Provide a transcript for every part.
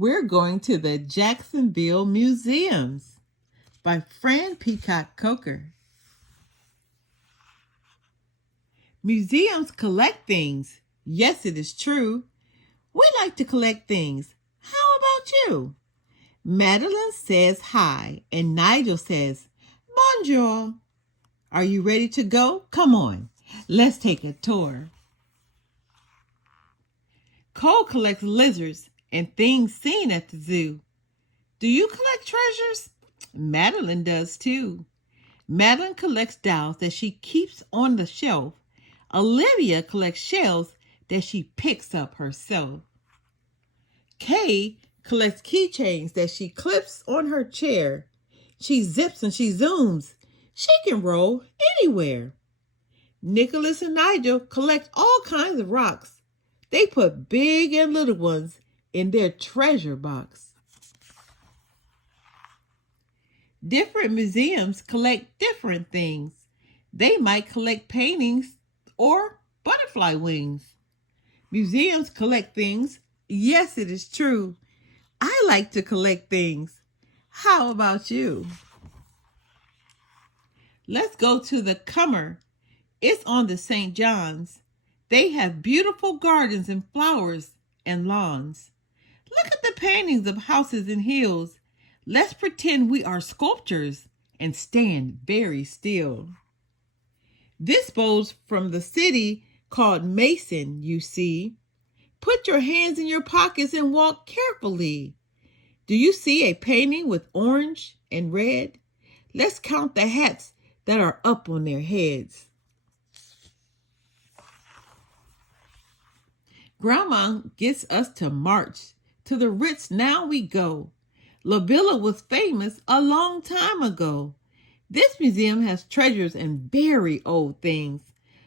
We're going to the Jacksonville Museums by Fran Peacock Coker. Museums collect things. Yes, it is true. We like to collect things. How about you? Madeline says hi, and Nigel says, Bonjour. Are you ready to go? Come on, let's take a tour. Cole collects lizards and things seen at the zoo. Do you collect treasures? Madeline does too. Madeline collects dolls that she keeps on the shelf. Olivia collects shells that she picks up herself. Kay collects keychains that she clips on her chair. She zips and she zooms. She can roll anywhere. Nicholas and Nigel collect all kinds of rocks. They put big and little ones in their treasure box. Different museums collect different things. They might collect paintings or butterfly wings. Museums collect things. Yes, it is true. I like to collect things. How about you? Let's go to the Cummer. It's on the St. John's. They have beautiful gardens and flowers and lawns. Look at the paintings of houses and hills. Let's pretend we are sculptors and stand very still. This bowl's from the city called Mason, you see. Put your hands in your pockets and walk carefully. Do you see a painting with orange and red? Let's count the hats that are up on their heads. Grandma gets us to march. To the Ritz now we go. La Villa was famous a long time ago. This museum has treasures and very old things.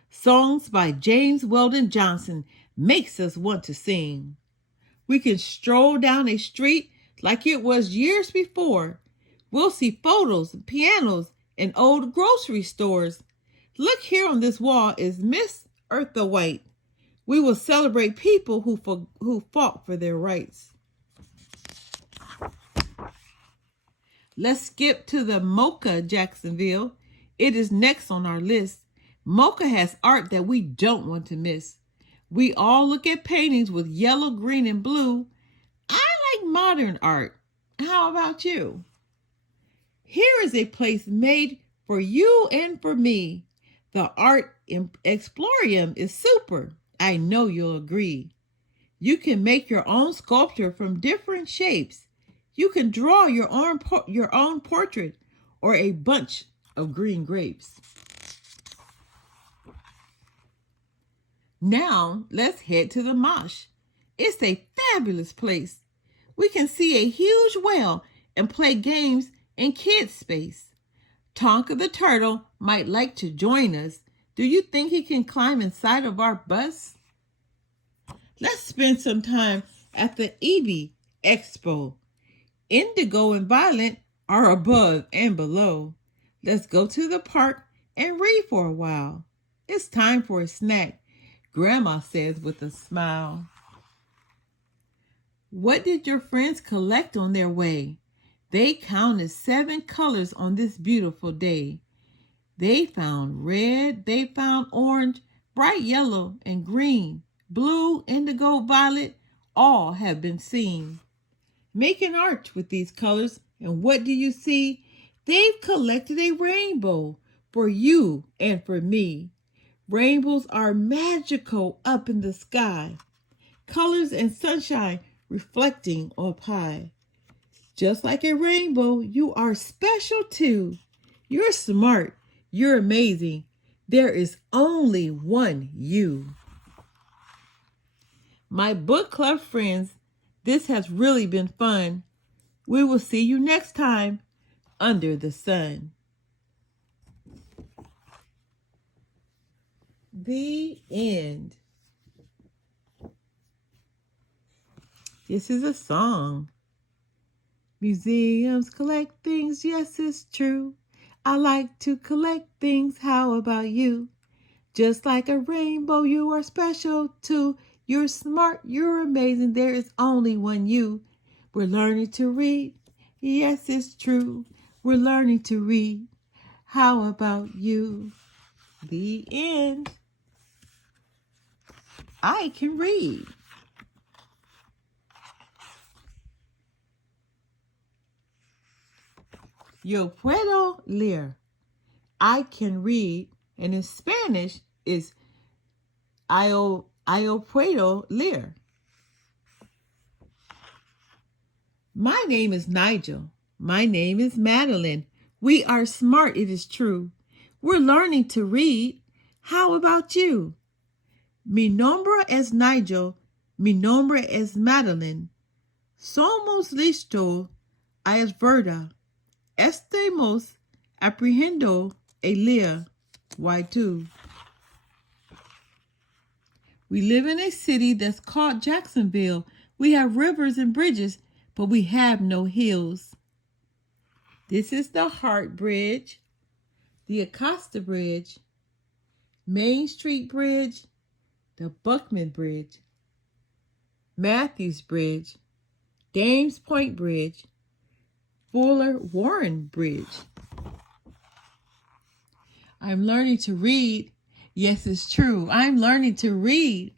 Songs by James Weldon Johnson makes us want to sing. We can stroll down a street like it was years before. We'll see photos, pianos, and old grocery stores. Look here on this wall is Miss Eartha White. We will celebrate people who fought for their rights. Let's skip to the Mocha Jacksonville. It is next on our list. Mocha has art that we don't want to miss. We all look at paintings with yellow, green, and blue. I like modern art. How about you? Here is a place made for you and for me. The art explorium is super. I know you'll agree. You can make your own sculpture from different shapes. You can draw your own portrait or a bunch of green grapes. Now, let's head to the Mosh. It's a fabulous place. We can see a huge whale and play games in kids' space. Tonka the turtle might like to join us. Do you think he can climb inside of our bus? Let's spend some time at the Evie Expo. Indigo and Violet are above and below. Let's go to the park and read for a while. It's time for a snack, Grandma says with a smile. What did your friends collect on their way? They counted 7 colors on this beautiful day. They found red, they found orange, bright yellow and green, blue, indigo, violet, all have been seen. Make an arch with these colors, and what do you see? They've collected a rainbow for you and for me. Rainbows are magical up in the sky. Colors and sunshine reflecting up high. Just like a rainbow, you are special too. You're smart. You're amazing. There is only one you. My book club friends, this has really been fun. We will see you next time under the sun. The end. This is a song. Museums collect things, yes, it's true. I like to collect things, how about you? Just like a rainbow, you are special too. You're smart, you're amazing, there is only one you. We're learning to read. Yes, it's true. We're learning to read. How about you? The end. I can read. Yo puedo leer. I can read. And in Spanish is yo puedo leer. My name is Nigel. My name is Madeline. We are smart, it is true. We're learning to read. How about you? Mi nombre es Nigel. Mi nombre es Madeline. Somos listos a es verdad. Estamos aprendiendo a leer. Why too? We live in a city that's called Jacksonville. We have rivers and bridges, but we have no hills. This is the Hart Bridge, the Acosta Bridge, Main Street Bridge, the Buckman Bridge, Matthews Bridge, Dames Point Bridge, Fuller Warren Bridge. I'm learning to read. Yes, it's true. I'm learning to read.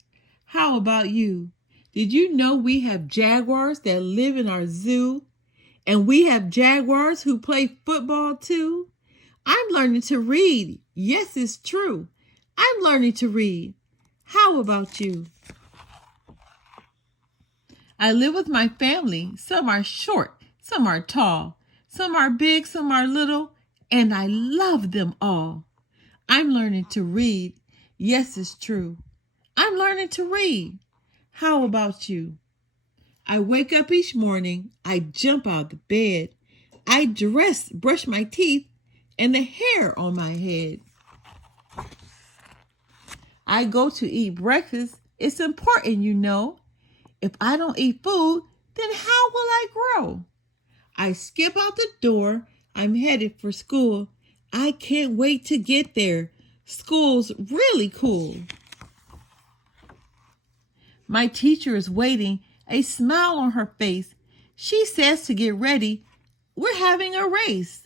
How about you? Did you know we have jaguars that live in our zoo? And we have jaguars who play football too? I'm learning to read. Yes, it's true. I'm learning to read. How about you? I live with my family. Some are short, some are tall, some are big, some are little, and I love them all. I'm learning to read. Yes, it's true. I'm learning to read. How about you? I wake up each morning. I jump out of bed. I dress, brush my teeth, and the hair on my head. I go to eat breakfast. It's important, you know. If I don't eat food, then how will I grow? I skip out the door. I'm headed for school. I can't wait to get there. School's really cool. My teacher is waiting, a smile on her face. She says to get ready. We're having a race.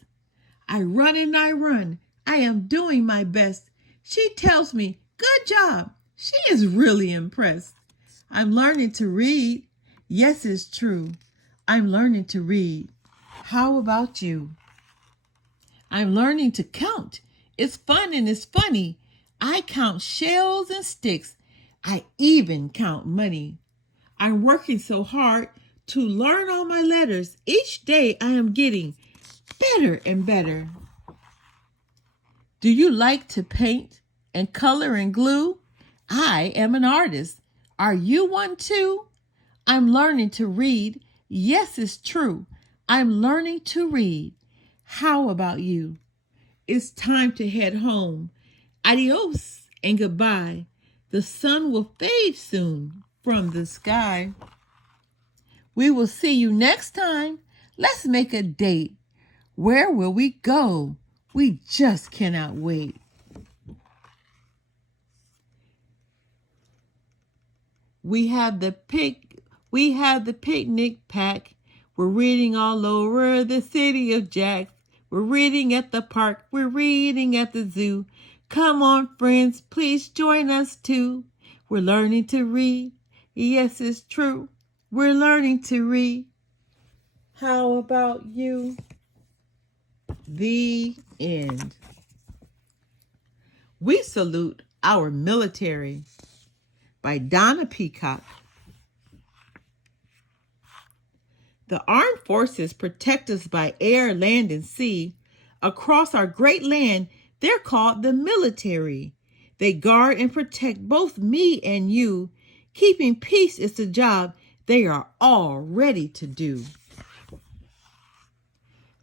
I run and I run. I am doing my best. She tells me, good job. She is really impressed. I'm learning to read. Yes, it's true. I'm learning to read. How about you? I'm learning to count. It's fun and it's funny. I count shells and sticks. I even count money. I'm working so hard to learn all my letters. Each day I am getting better and better. Do you like to paint and color and glue? I am an artist. Are you one too? I'm learning to read. Yes, it's true. I'm learning to read. How about you? It's time to head home. Adios and goodbye. The sun will fade soon from the sky. We will see you next time. Let's make a date. Where will we go? We just cannot wait. We have the picnic pack. We're reading all over the city of Jax. We're reading at the park. We're reading at the zoo. Come on, friends, please join us too. We're learning to read. Yes, it's true. We're learning to read. How about you? The end. We salute our military by Donna Peacock. The armed forces protect us by air, land, and sea. Across our great land, they're called the military. They guard and protect both me and you. Keeping peace is the job they are all ready to do.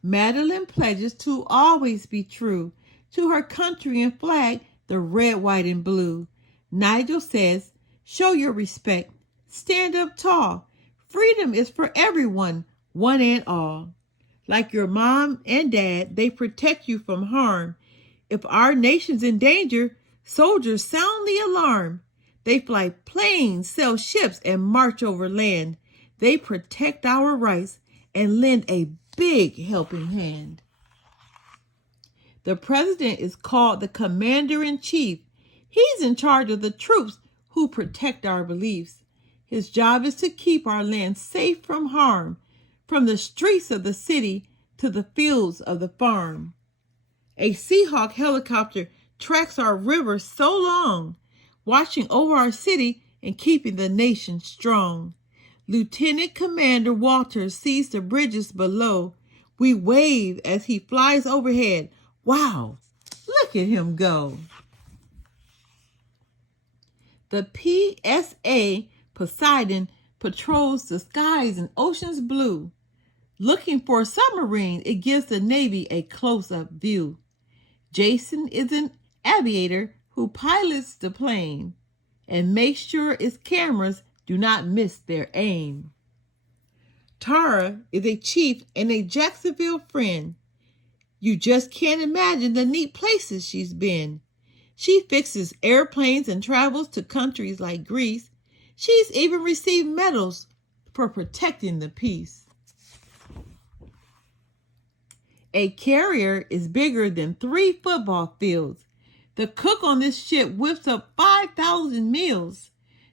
Madeline pledges to always be true to her country and flag, the red, white, and blue. Nigel says, show your respect. Stand up tall. Freedom is for everyone, one and all. Like your mom and dad, they protect you from harm. If our nation's in danger, soldiers sound the alarm. They fly planes, sail ships, and march over land. They protect our rights and lend a big helping hand. The president is called the commander-in-chief. He's in charge of the troops who protect our beliefs. His job is to keep our land safe from harm, from the streets of the city to the fields of the farm. A Seahawk helicopter tracks our river so long, watching over our city and keeping the nation strong. Lieutenant Commander Walters sees the bridges below. We wave as he flies overhead. Wow, look at him go. The PSA Poseidon patrols the skies and oceans blue. Looking for a submarine, it gives the Navy a close-up view. Jason is an aviator who pilots the plane and makes sure its cameras do not miss their aim. Tara is a chief and a Jacksonville friend. You just can't imagine the neat places she's been. She fixes airplanes and travels to countries like Greece. She's even received medals for protecting the peace. A carrier is bigger than 3 football fields. The cook on this ship whips up 5,000 meals.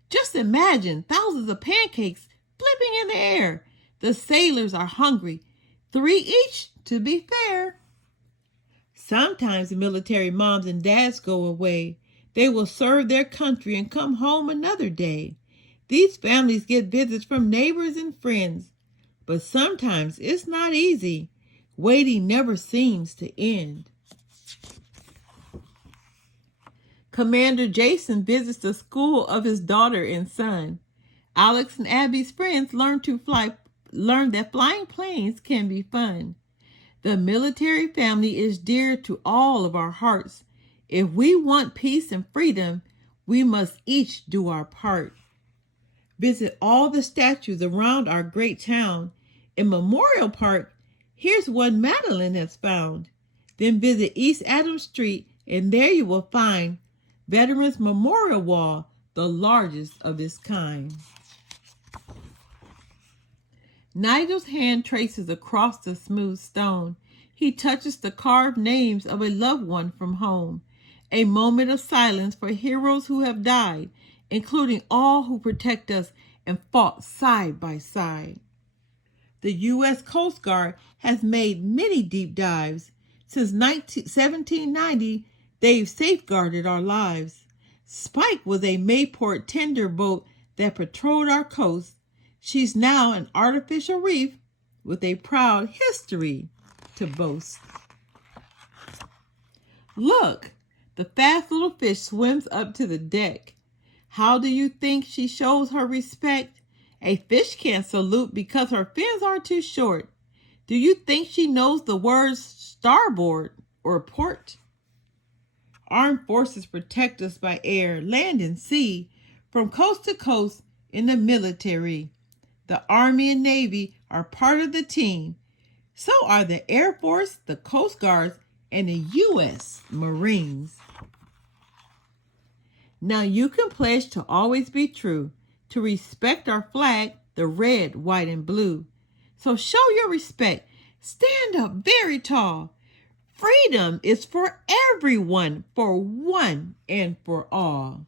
Just imagine thousands of pancakes flipping in the air. The sailors are hungry, 3 each to be fair. Sometimes military moms and dads go away. They will serve their country and come home another day. These families get visits from neighbors and friends. But sometimes it's not easy. Waiting never seems to end. Commander Jason visits the school of his daughter and son. Alex and Abby's friends learn that flying planes can be fun. The military family is dear to all of our hearts. If we want peace and freedom, we must each do our part. Visit all the statues around our great town. In Memorial Park, here's one Madeline has found. Then visit East Adams Street, and there you will find Veterans Memorial Wall, the largest of its kind. Nigel's hand traces across the smooth stone. He touches the carved names of a loved one from home. A moment of silence for heroes who have died, including all who protect us and fought side by side. The U.S. Coast Guard has made many deep dives. Since 1790, they've safeguarded our lives. Spike was a Mayport tender boat that patrolled our coast. She's now an artificial reef with a proud history to boast. Look, the fast little fish swims up to the deck. How do you think she shows her respect? A fish can't salute because her fins are too short. Do you think she knows the words starboard or port? Armed forces protect us by air, land, and sea, from coast to coast in the military. The Army and Navy are part of the team. So are the Air Force, the Coast Guards, and the U.S. Marines. Now you can pledge to always be true, to respect our flag, the red, white, and blue. So show your respect. Stand up very tall. Freedom is for everyone, for one and for all.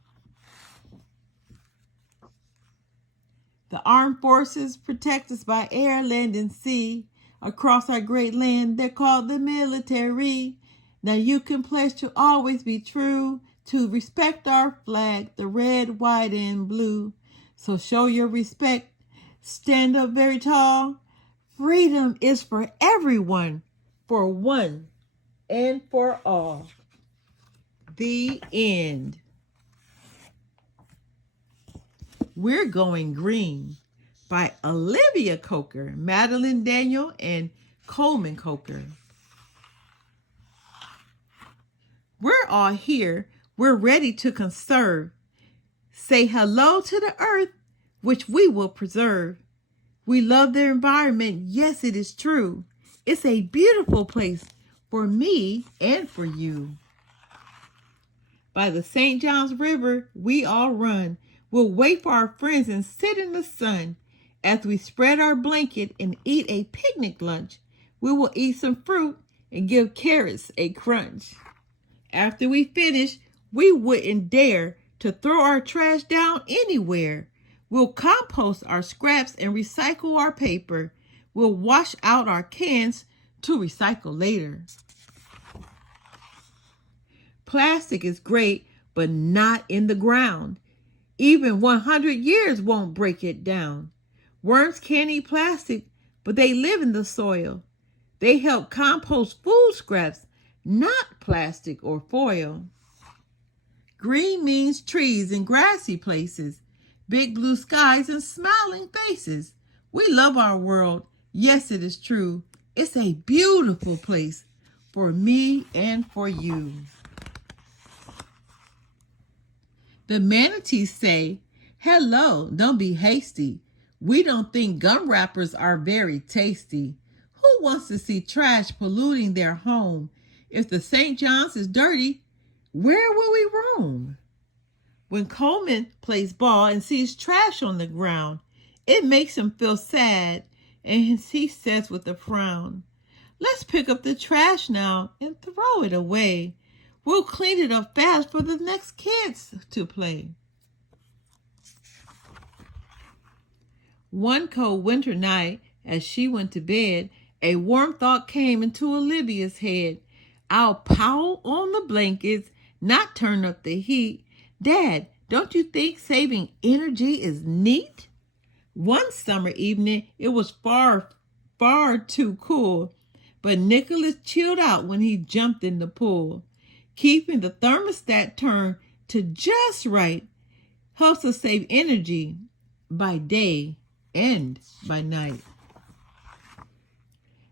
The armed forces protect us by air, land, and sea. Across our great land, they're called the military. Now you can pledge to always be true, to respect our flag, the red, white, and blue. So show your respect. Stand up very tall. Freedom is for everyone, for one and for all. The end. We're Going Green by Olivia Coker, Madeline Daniel, and Coleman Coker. We're all here. We're ready to conserve. Say hello to the earth, which we will preserve. We love the environment. Yes, it is true. It's a beautiful place for me and for you. By the St. John's River, we all run. We'll wait for our friends and sit in the sun. As we spread our blanket and eat a picnic lunch, we will eat some fruit and give carrots a crunch. After we finish, we wouldn't dare to throw our trash down anywhere. We'll compost our scraps and recycle our paper. We'll wash out our cans to recycle later. Plastic is great, but not in the ground. Even 100 years won't break it down. Worms can't eat plastic, but they live in the soil. They help compost food scraps, not plastic or foil. Green means trees and grassy places, big blue skies and smiling faces. We love our world. Yes, it is true. It's a beautiful place for me and for you. The manatees say, "Hello, don't be hasty. We don't think gum wrappers are very tasty. Who wants to see trash polluting their home? If the St. John's is dirty, where will we roam?" When Coleman plays ball and sees trash on the ground, it makes him feel sad, and he says with a frown, "Let's pick up the trash now and throw it away. We'll clean it up fast for the next kids to play." One cold winter night, as she went to bed, a warm thought came into Olivia's head. "I'll pile on the blankets, not turn up the heat. Dad, don't you think saving energy is neat?" One summer evening, it was far, far too cool, but Nicholas chilled out when he jumped in the pool. Keeping the thermostat turned to just right helps us save energy by day and by night.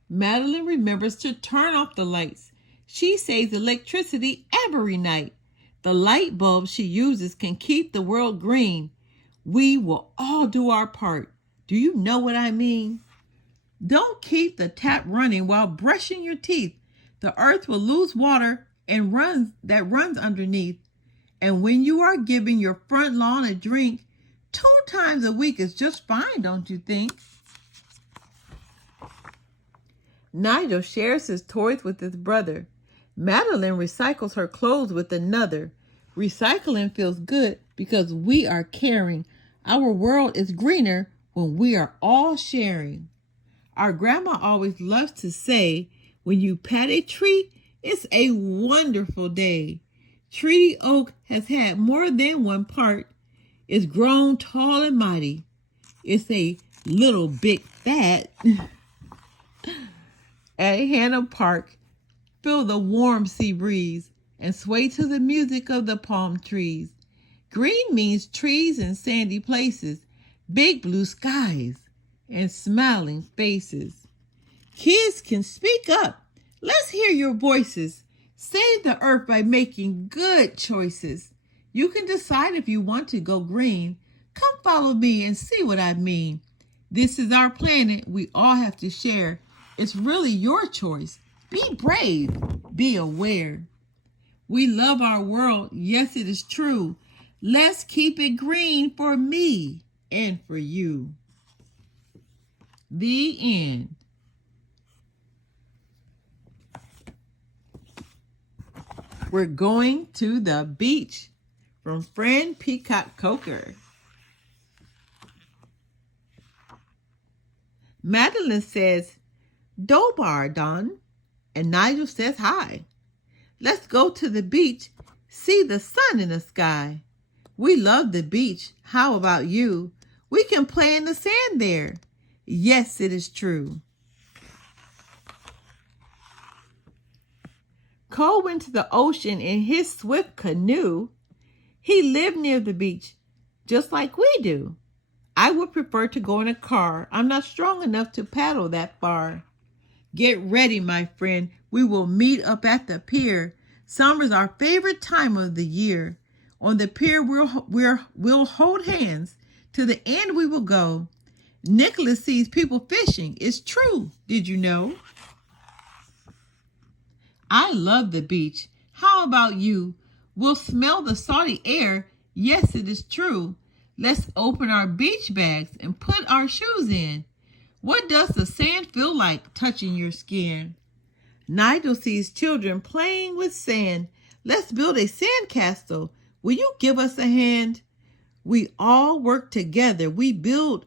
Madeline remembers to turn off the lights. She saves electricity every night. The light bulb she uses can keep the world green. We will all do our part. Do you know what I mean? Don't keep the tap running while brushing your teeth. The earth will lose water and runs underneath. And when you are giving your front lawn a drink, 2 times a week is just fine, don't you think? Nigel shares his toys with his brother. Madeline recycles her clothes with another. Recycling feels good because we are caring. Our world is greener when we are all sharing. Our grandma always loves to say, when you pat a tree, it's a wonderful day. Treaty oak has had more than one part. It's grown tall and mighty. It's a little bit fat. At Hannah Park, feel the warm sea breeze and sway to the music of the palm trees. Green means trees and sandy places, big blue skies and smiling faces. Kids can speak up. Let's hear your voices. Save the earth by making good choices. You can decide if you want to go green. Come follow me and see what I mean. This is our planet we all have to share. It's really your choice. Be brave. Be aware. We love our world. Yes, it is true. Let's keep it green for me and for you. The end. We're going to the beach, from friend Peacock Coker. Madeline says, "Dobar, Don," and Nigel says hi. Let's go to the beach, see the sun in the sky. We love the beach. How about you? We can play in the sand there. Yes, it is true. Cole went to the ocean in his swift canoe. He lived near the beach, just like we do. I would prefer to go in a car. I'm not strong enough to paddle that far. Get ready, my friend. We will meet up at the pier. Summer's our favorite time of the year. On the pier, we'll hold hands. To the end we will go. Nicholas sees people fishing. It's true. Did you know? I love the beach. How about you? We'll smell the salty air. Yes, it is true. Let's open our beach bags and put our shoes in. What does the sand feel like touching your skin? Nigel sees children playing with sand. Let's build a sand castle. Will you give us a hand? We all work together. We build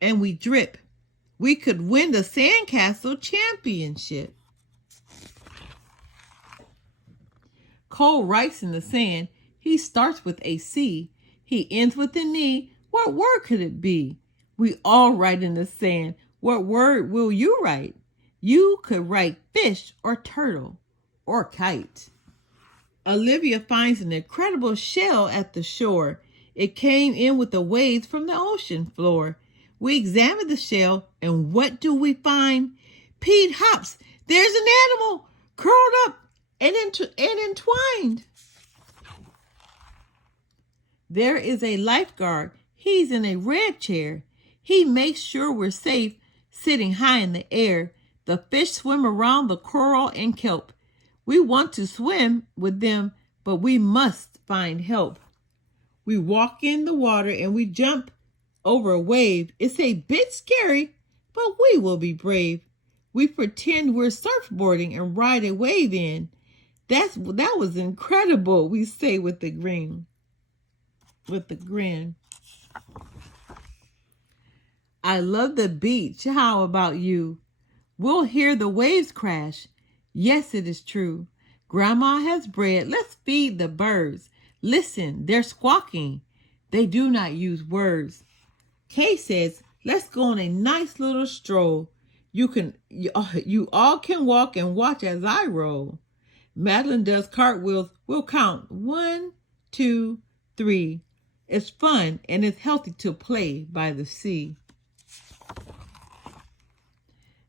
and we drip. We could win the sandcastle championship. Cole writes in the sand. He starts with a C. He ends with an E. What word could it be? We all write in the sand. What word will you write? You could write fish or turtle or kite. Olivia finds an incredible shell at the shore. It came in with the waves from the ocean floor. We examine the shell, and what do we find? Pete hops. There's an animal curled up and entwined. There is a lifeguard. He's in a red chair. He makes sure we're safe, sitting high in the air. The fish swim around the coral and kelp. We want to swim with them, but we must find help. We walk in the water and we jump over a wave. It's a bit scary, but we will be brave. We pretend we're surfboarding and ride a wave in. That was incredible, we say with a grin. I love the beach. How about you? We'll hear the waves crash. Yes, it is true. Grandma has bread. Let's feed the birds. Listen, they're squawking. They do not use words. Kay says, let's go on a nice little stroll. You all can walk and watch as I roll. Madeline does cartwheels. We'll count 1, 2, 3. It's fun and it's healthy to play by the sea.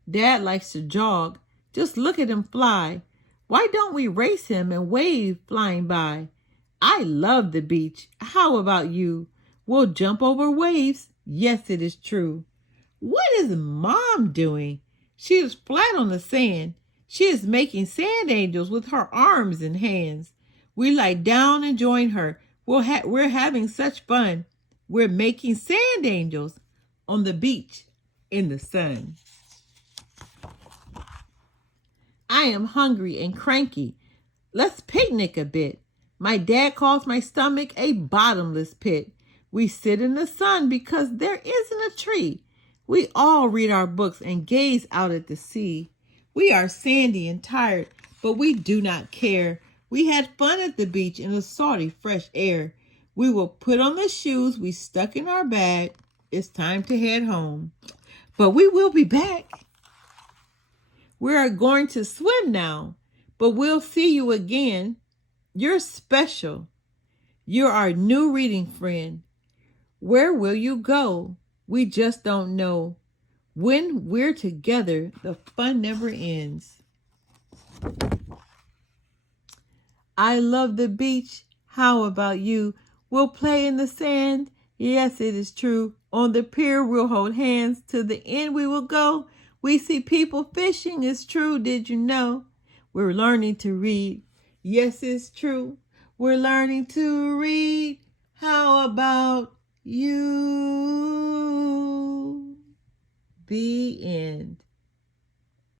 Dad likes to jog. Just look at him fly. Why don't we race him and wave flying by? I love the beach. How about you? We'll jump over waves. Yes, it is true. What is Mom doing? She is flat on the sand. She is making sand angels with her arms and hands. We lie down and join her. We're having such fun. We're making sand angels on the beach in the sun. I am hungry and cranky. Let's picnic a bit. My dad calls my stomach a bottomless pit. We sit in the sun because there isn't a tree. We all read our books and gaze out at the sea. We are sandy and tired, but we do not care. We had fun at the beach in the salty, fresh air. We will put on the shoes we stuck in our bag. It's time to head home. But we will be back. We are going to swim now, but we'll see you again. You're special. You're our new reading friend. Where will you go? We just don't know. When we're together, the fun never ends. I love the beach. How about you? We'll play in the sand. Yes, it is true. On the pier, we'll hold hands. To the end we will go. We see people fishing. It's true. Did you know? We're learning to read. Yes, it's true. We're learning to read. How about you? The end.